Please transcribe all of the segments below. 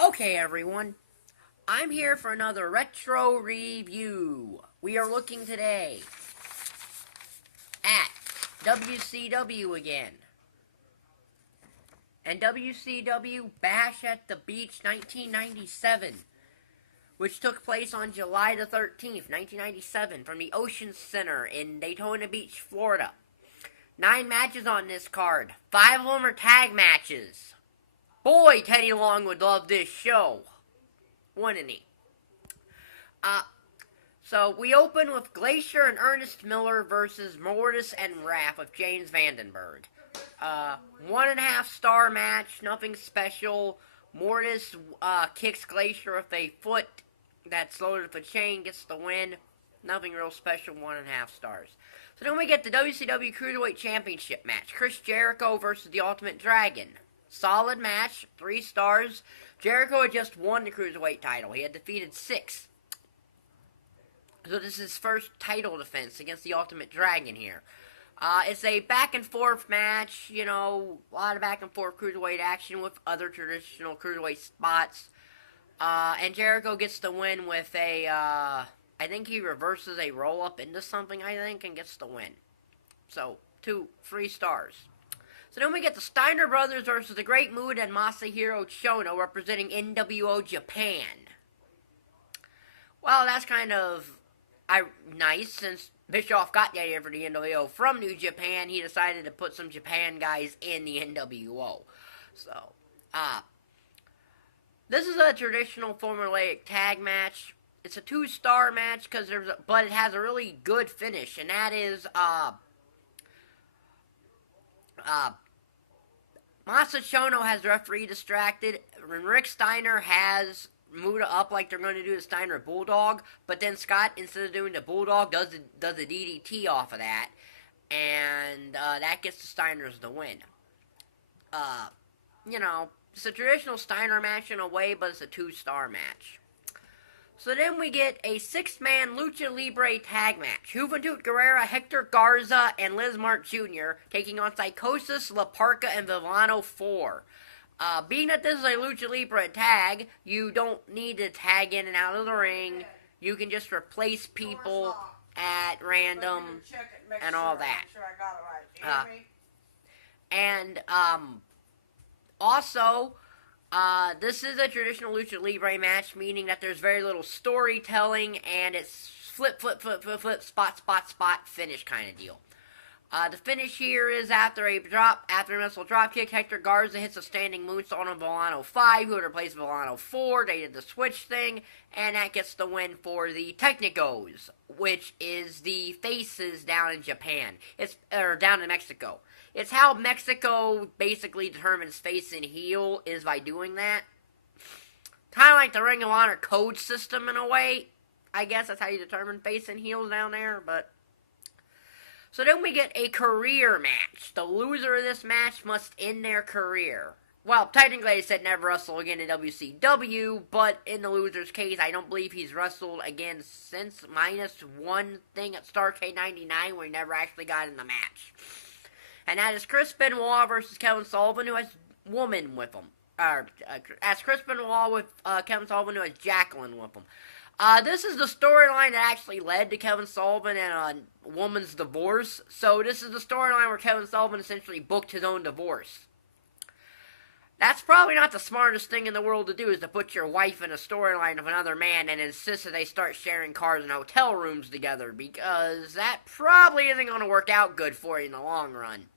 Okay, everyone, I'm here for another retro review. We are looking today at WCW again. And WCW Bash at the Beach 1997, which took place on July the 13th, 1997, from the Ocean Center in Daytona Beach, Florida. 9 matches on this card. 5 of them are tag matches. Boy, Teddy Long would love this show. Wouldn't he? So we open with Glacier and Ernest Miller versus Mortis and Raph with James Vandenberg. 1.5 star match, nothing special. Mortis kicks Glacier with a foot that's loaded with a chain, gets the win. Nothing real special, 1.5 stars. So then we get the WCW Cruiserweight Championship match. Chris Jericho versus the Ultimate Dragon. Solid match, 3 stars. Jericho had just won the Cruiserweight title. He had defeated 6. So this is his first title defense against the Ultimate Dragon here. It's a back and forth match, you know, a lot of back and forth Cruiserweight action with other traditional Cruiserweight spots. And Jericho gets the win with a, I think he reverses a roll-up into something, and gets the win. So, 3 stars. So then we get the Steiner brothers versus the Great Muta and Masahiro Chono representing NWO Japan. Well, that's kind of nice, since Bischoff got the idea for the NWO from New Japan. He decided to put some Japan guys in the NWO. So, this is a traditional formulaic tag match. It's a 2-star match but it has a really good finish, and that is Masa Chono has the referee distracted, and Rick Steiner has Muta up like they're going to do the Steiner Bulldog, but then Scott, instead of doing the Bulldog, does the DDT off of that, and that gets the Steiners the win. You know, it's a traditional Steiner match in a way, but it's a 2-star match. So then we get a 6-man Lucha Libre tag match. Juventud, Guerrera, Hector, Garza, and Lizmark Jr. taking on Psychosis, Parka, and Vilano 4. Being that this is a Lucha Libre tag, you don't need to tag in and out of the ring. You can just replace people at random and all that. Also, this is a traditional Lucha Libre match, meaning that there's very little storytelling, and it's flip, spot, finish kind of deal. The finish here is after a missile drop kick, Hector Garza hits a standing moonsault on Vilano 5, who would replace Vilano 4. They did the switch thing, and that gets the win for the Technicos, which is the faces down in Japan. Down in Mexico. It's how Mexico basically determines face and heel, is by doing that. Kind of like the Ring of Honor code system in a way. I guess that's how you determine face and heels down there, but... So then we get a career match. The loser of this match must end their career. Well, technically they said never wrestle again in WCW, but in the loser's case, I don't believe he's wrestled again since -1 thing at Starrcade 99, where he never actually got in the match. And that is Chris Benoit versus Kevin Sullivan, who has woman with him. That's Chris Benoit with Kevin Sullivan, who has Jacqueline with him. This is the storyline that actually led to Kevin Sullivan and a woman's divorce. So this is the storyline where Kevin Sullivan essentially booked his own divorce. That's probably not the smartest thing in the world to do, is to put your wife in a storyline of another man and insist that they start sharing cars and hotel rooms together, because that probably isn't going to work out good for you in the long run.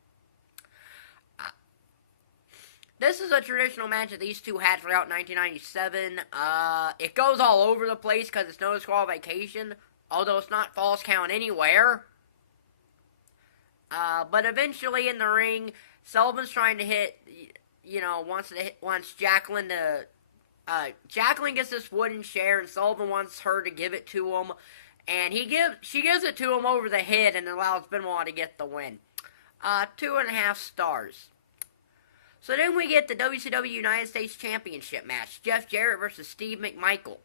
This is a traditional match that these two had throughout 1997. It goes all over the place because it's no disqualification, although it's not false count anywhere. But eventually in the ring, Sullivan's trying to hit, wants Jacqueline to... Jacqueline gets this wooden chair, and Sullivan wants her to give it to him. And she gives it to him over the head and allows Benoit to get the win. 2.5 stars. So then we get the WCW United States Championship match. Jeff Jarrett versus Steve McMichael.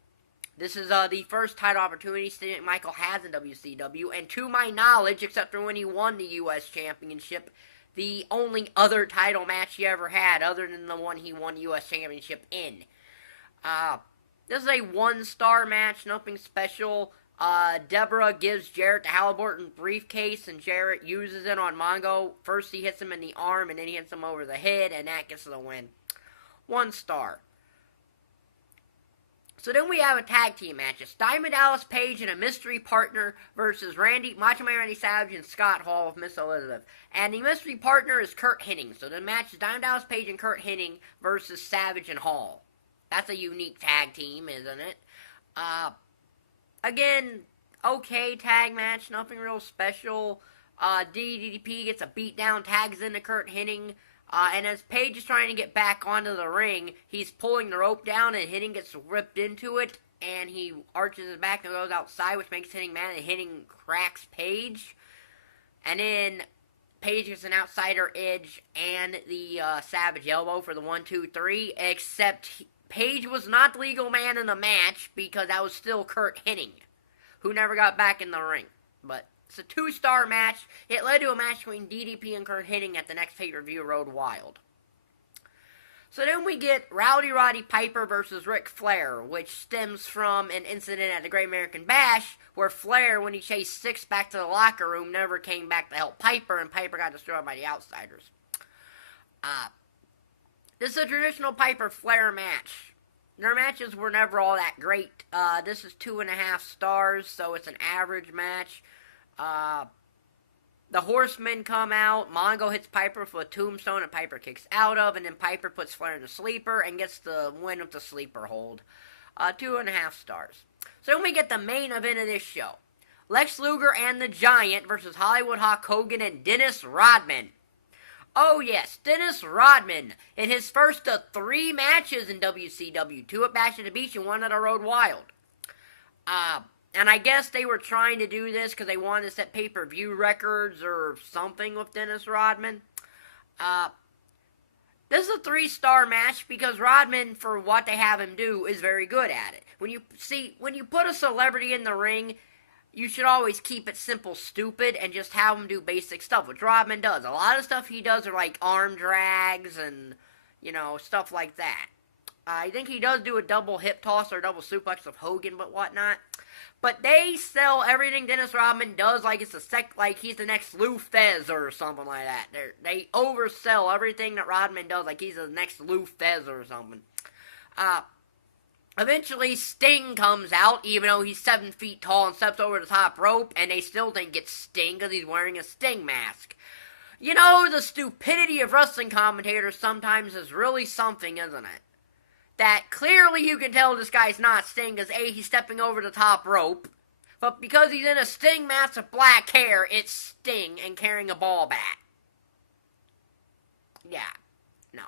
This is the first title opportunity Steve McMichael has in WCW. And to my knowledge, except for when he won the U.S. Championship, the only other title match he ever had, other than the one he won the U.S. Championship in. This is a 1-star match, nothing special. Deborah gives Jarrett the Halliburton briefcase, and Jarrett uses it on Mongo. First he hits him in the arm, and then he hits him over the head, and that gets the win. 1 star. So then we have a tag team match. It's Diamond Dallas Page and a mystery partner versus Macho Man Randy Savage and Scott Hall with Miss Elizabeth. And the mystery partner is Curt Hennig. So the match is Diamond Dallas Page and Curt Hennig versus Savage and Hall. That's a unique tag team, isn't it? Again, okay tag match, nothing real special. DDP gets a beatdown, tags into Curt Hennig. And as Page is trying to get back onto the ring, he's pulling the rope down, and Hennig gets ripped into it, and he arches his back and goes outside, which makes Hennig mad, and Hennig cracks Page. And then Page gets an outsider edge and the Savage elbow for the 1, 2, 3, except Page was not the legal man in the match, because that was still Curt Hennig, who never got back in the ring. But it's a 2-star match. It led to a match between DDP and Curt Hennig at the next pay-per-view, Road Wild. So then we get Rowdy Roddy Piper versus Ric Flair, which stems from an incident at the Great American Bash, where Flair, when he chased Six back to the locker room, never came back to help Piper, and Piper got destroyed by the Outsiders. This is a traditional Piper-Flair match. Their matches were never all that great. This is 2.5 stars, so it's an average match. The Horsemen come out. Mongo hits Piper for a tombstone, and Piper kicks out of, and then Piper puts Flair in the sleeper and gets the win with the sleeper hold. 2.5 stars. So then we get the main event of this show. Lex Luger and the Giant versus Hollywood Hawk Hogan and Dennis Rodman. Oh yes, Dennis Rodman in his first of 3 matches in WCW. 2 at Bash at the Beach and 1 at a Road Wild. And I guess they were trying to do this because they wanted to set pay-per-view records or something with Dennis Rodman. This is a 3-star match because Rodman, for what they have him do, is very good at it. When you put a celebrity in the ring, you should always keep it simple, stupid, and just have him do basic stuff, which Rodman does. A lot of stuff he does are like arm drags and, stuff like that. I think he does do a double hip toss or a double suplex of Hogan, but whatnot. But they sell everything Dennis Rodman does like it's like he's the next Lou Thesz or something like that. They oversell everything that Rodman does like he's the next Lou Thesz or something. Eventually, Sting comes out, even though he's 7 feet tall and steps over the top rope, and they still think it's Sting because he's wearing a Sting mask. The stupidity of wrestling commentators sometimes is really something, isn't it? That clearly you can tell this guy's not Sting because A, he's stepping over the top rope, but because he's in a Sting mask with black hair, it's Sting and carrying a ball bat. Yeah, no.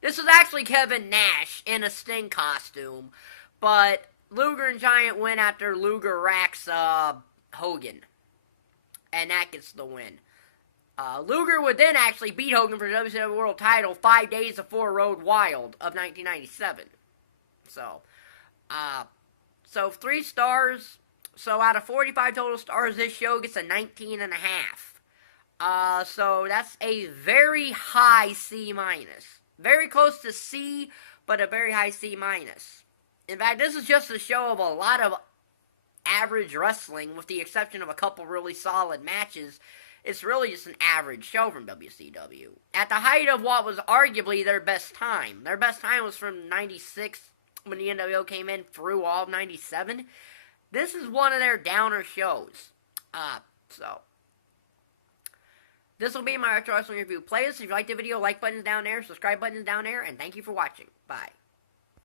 This was actually Kevin Nash in a Sting costume, but Luger and Giant win after Luger racks Hogan, and that gets the win. Luger would then actually beat Hogan for the WCW World title 5 days before Road Wild of 1997. So 3 stars. So out of 45 total stars, this show gets a 19.5. So that's a very high C-. Very close to C, but a very high C-. In fact, this is just a show of a lot of average wrestling, with the exception of a couple really solid matches. It's really just an average show from WCW. At the height of what was arguably their best time. Their best time was from 96, when the NWO came in, through all of 97. This is one of their downer shows. This will be my retro wrestling review playlist. If you like the video, like button's down there, subscribe button's down there, and thank you for watching. Bye.